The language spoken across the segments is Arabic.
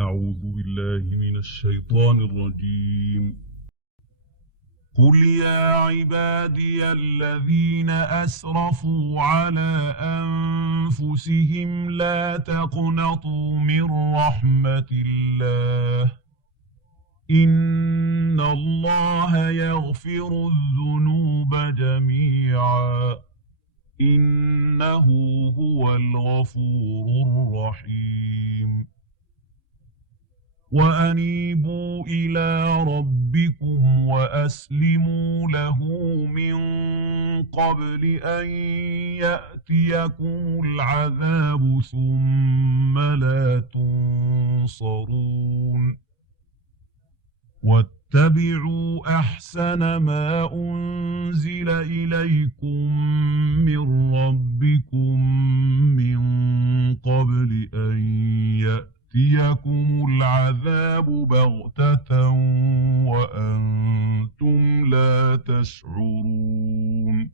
أعوذ بالله من الشيطان الرجيم. قل يا عبادي الذين أسرفوا على أنفسهم لا تقنطوا من رحمة الله إن الله يغفر الذنوب جميعا إنه هو الغفور الرحيم. وأنيبوا إلى ربكم وأسلموا له من قبل أن يأتيكم العذاب ثم لا تنصرون. واتبعوا أحسن ما أنزل إليكم من ربكم من قبل أن يأتيكم العذاب بغتة وأنتم لا تشعرون.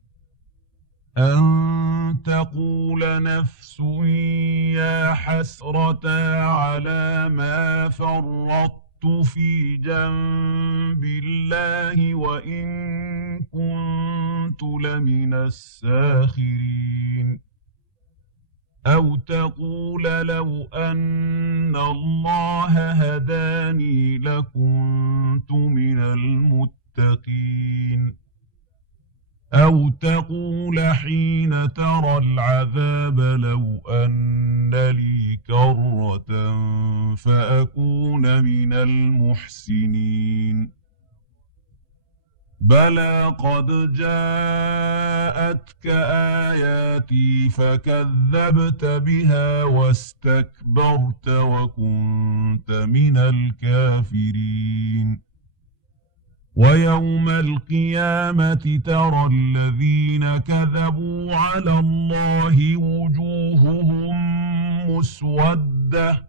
أن تقول نفس يا حسرة على ما فرطت في جنب الله وإن كنت لمن الساخرين. أو تقول لو أن الله هداني لكنت من المتقين. أو تقول حين ترى العذاب لو أن لي كرة فأكون من المحسنين. بلى قد جاءتك آياتي فكذبت بها واستكبرت وكنت من الكافرين. ويوم القيامة ترى الذين كذبوا على الله وجوههم مسودة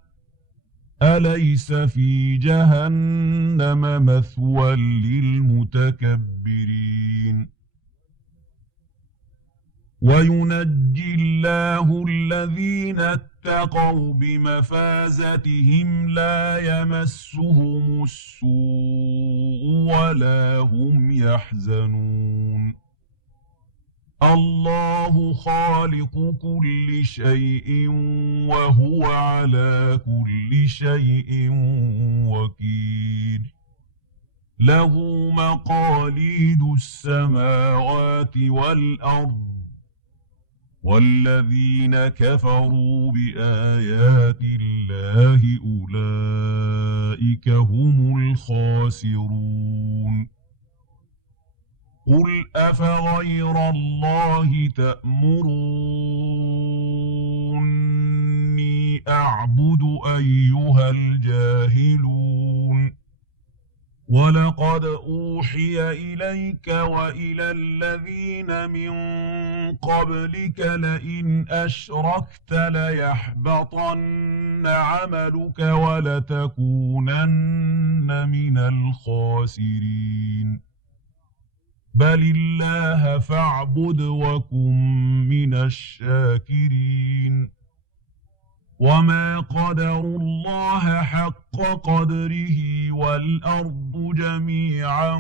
أليس في جهنم مثوى للمتكبرين. وينجي الله الذين اتقوا بمفازتهم لا يمسهم السوء ولا هم يحزنون. الله خالق كل شيء وهو على كل شيء وكيل. له مقاليد السماوات والأرض والذين كفروا بآيات الله أولئك هم الخاسرون. قل أفغير الله تأمروني أعبد أيها الجاهلون. ولقد أوحي إليك وإلى الذين من قبلك لئن أشركت ليحبطن عملك ولتكونن من الخاسرين. بل الله فاعبد وكن من الشاكرين. وما قدروا الله حق قدره والأرض جميعا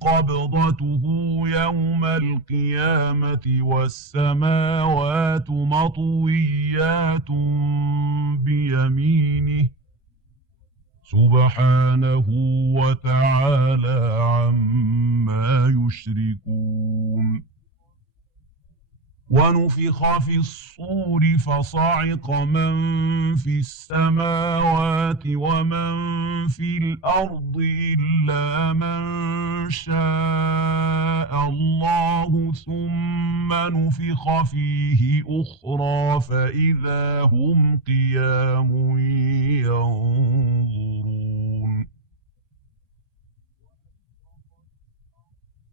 قبضته يوم القيامة والسماوات مطويات بيمينه سبحانه وتعالى عما يشركون. ونفخ في الصور فصعق من في السماوات ومن في الأرض إلا من شاء الله ثم نفخ فيه أخرى فإذا هم قيام ينظرون.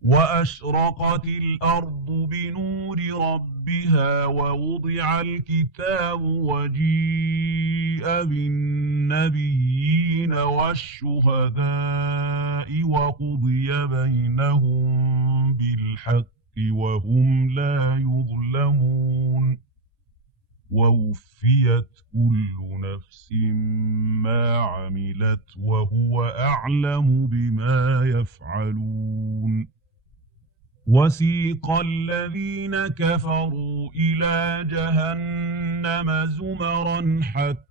وأشرقت الأرض بنور ربها ووضع الكتاب وجيء بالنبيين والشهداء وقضي بينهم بالحق وهم لا يظلمون. ووفيت كل نفس ما عملت وهو أعلم بما يفعلون وسيق الذين كفروا إلى جهنم زمرا حتى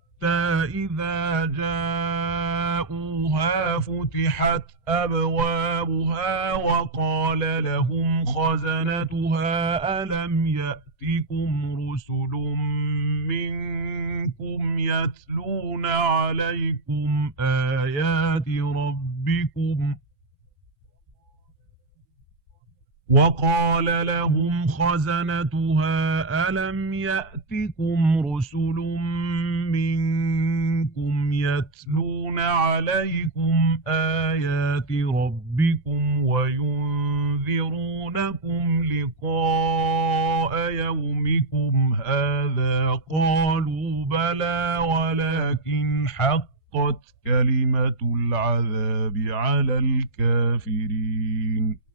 إذا جاءوها فتحت أبوابها وقال لهم خزنتها ألم يأتكم رسل منكم يتلون عليكم آيات ربكم وقال لهم خزنتها ألم يأتكم رسل منكم يتلون عليكم آيات ربكم وينذرونكم لقاء يومكم هذا قالوا بلى ولكن حقت كلمة العذاب على الكافرين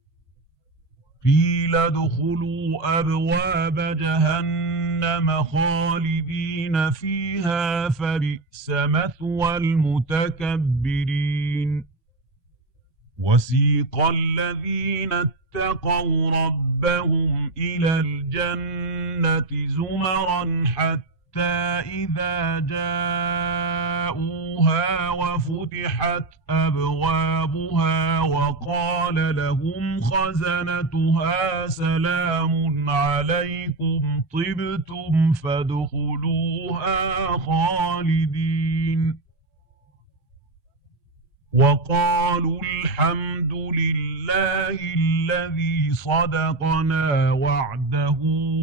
قيل ادخلوا أبواب جهنم خالدين فيها فبئس مثوى المتكبرين وسيق الذين اتقوا ربهم إلى الجنة زمرا حتى إذا جاءوها وفتحت أبوابها وقال لهم خزنتها سلام عليكم طبتم فادخلوها خالدين وقالوا الحمد لله الذي صدقنا وعده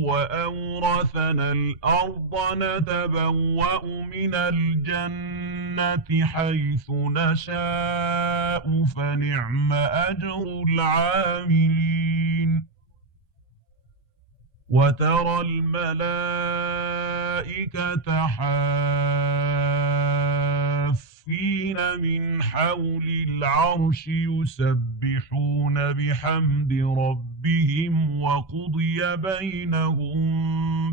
وأورثنا الأرض نتبوأ من الجنة حيث نشاء فنعم أجر العاملين وترى الملائكة حافين من حول العرش يسبحون بحمد ربهم وقضي بينهم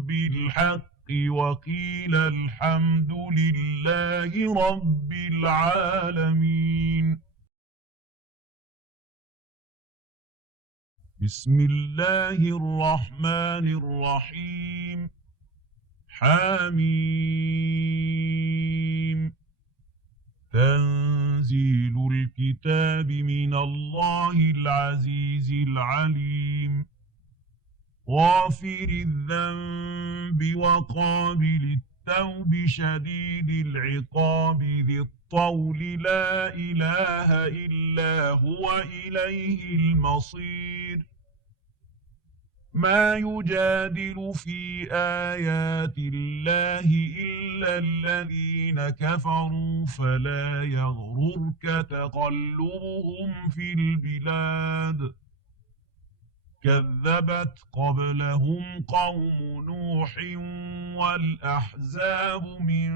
بالحق وقيل الحمد لله رب العالمين بسم الله الرحمن الرحيم حميم تنزيل الكتاب من الله العزيز العليم غافر الذنب وقابل التوب شديد العقاب ذي الطول لا إله إلا هو إليه المصير ما يجادل في آيات الله إلا الذين كفروا فلا يغررك تقلبهم في البلاد كذبت قبلهم قوم نوح والأحزاب من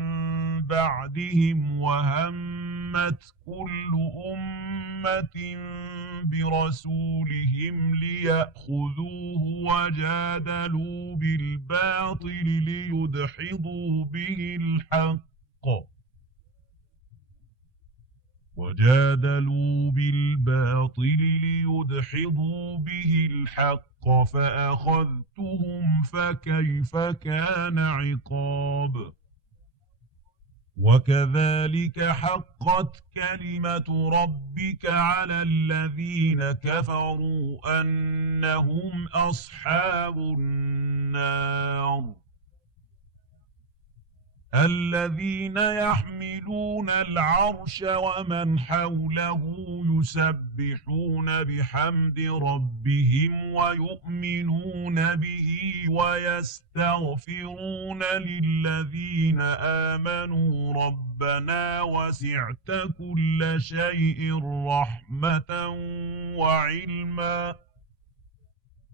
بعدهم وهمت كل أمة برسولهم ليأخذوه وجادلوا بالباطل ليدحضوا به الحق فأخذتهم فكيف كان عقاب وكذلك حقت كلمة ربك على الذين كفروا أنهم أصحاب النار الذين يحملون العرش ومن حوله يسبحون بحمد ربهم ويؤمنون به ويستغفرون للذين آمنوا ربنا وسعت كل شيء رحمة وعلما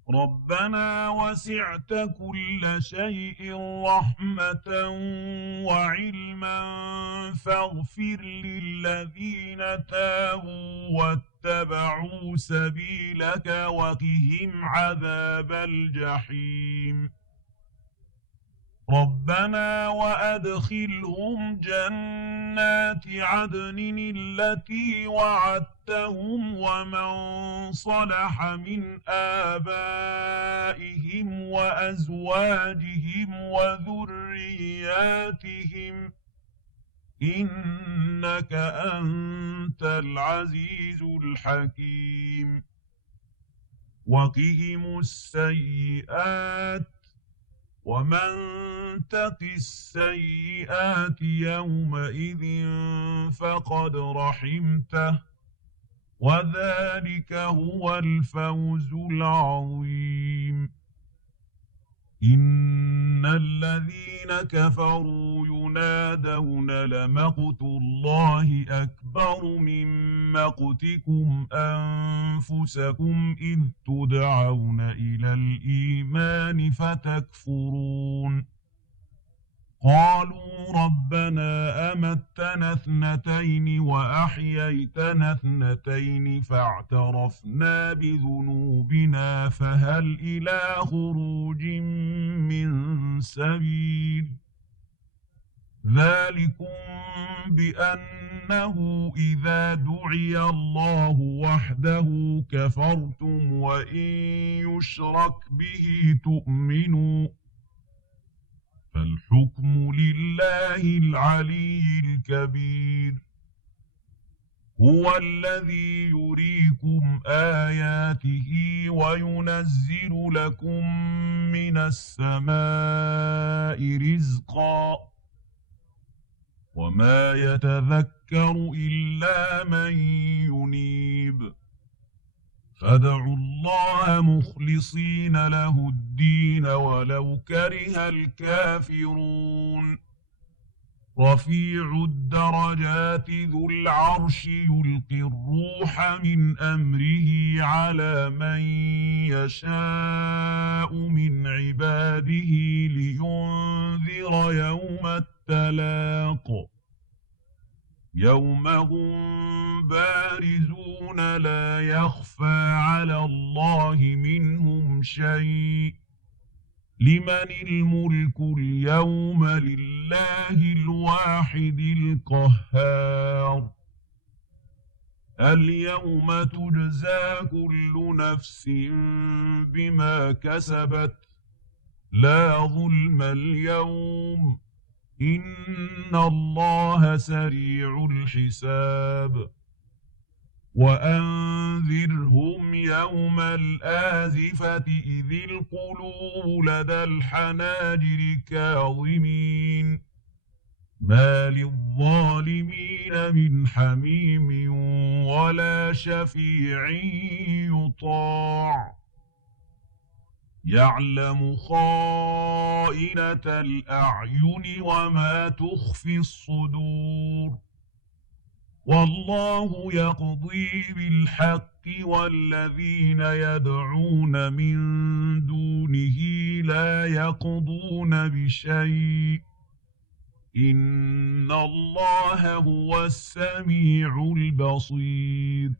ربنا وسعت كل شيء رحمة وعلما فاغفر للذين تابوا واتبعوا سبيلك وقهم عذاب الجحيم ربنا وأدخلهم جنات عدن التي وعدتهم ومن صلح من آبائهم وأزواجهم وذرياتهم إنك أنت العزيز الحكيم وقهم السيئات ومن تق السيئات يومئذ فقد رحمته وذلك هو الفوز العظيم إن الذين كفروا ينادون لمقت الله أكبر من مقتكم أنفسكم إذ تدعون إلى الإيمان فتكفرون قالوا ربنا أمتنا اثنتين وأحييتنا اثنتين فاعترفنا بذنوبنا فهل إلى خروج من سبيل ذلكم بأنه إذا دعي الله وحده كفرتم وإن يشرك به تؤمنوا فالحكم لله العلي الكبير هو الذي يريكم آياته وينزل لكم من السماء رزقا وما يتذكر إلا من ينيب فادعوا الله مخلصين له الدين ولو كره الكافرون رفيع الدرجات ذو العرش يلقي الروح من أمره على من يشاء من عباده لينذر يوم التلاق يوم هم بارزون لا يخفى على الله منهم شيء لمن الملك اليوم لله الواحد القهار اليوم تجزى كل نفس بما كسبت لا ظلم اليوم إن الله سريع الحساب وأنذرهم يوم الآزفة إذ القلوب لدى الحناجر كاظمين ما للظالمين من حميم ولا شفيع يطاع يعلم خائنة الأعين وما تخفي الصدور والله يقضي بالحق والذين يدعون من دونه لا يقضون بشيء إن الله هو السميع البصير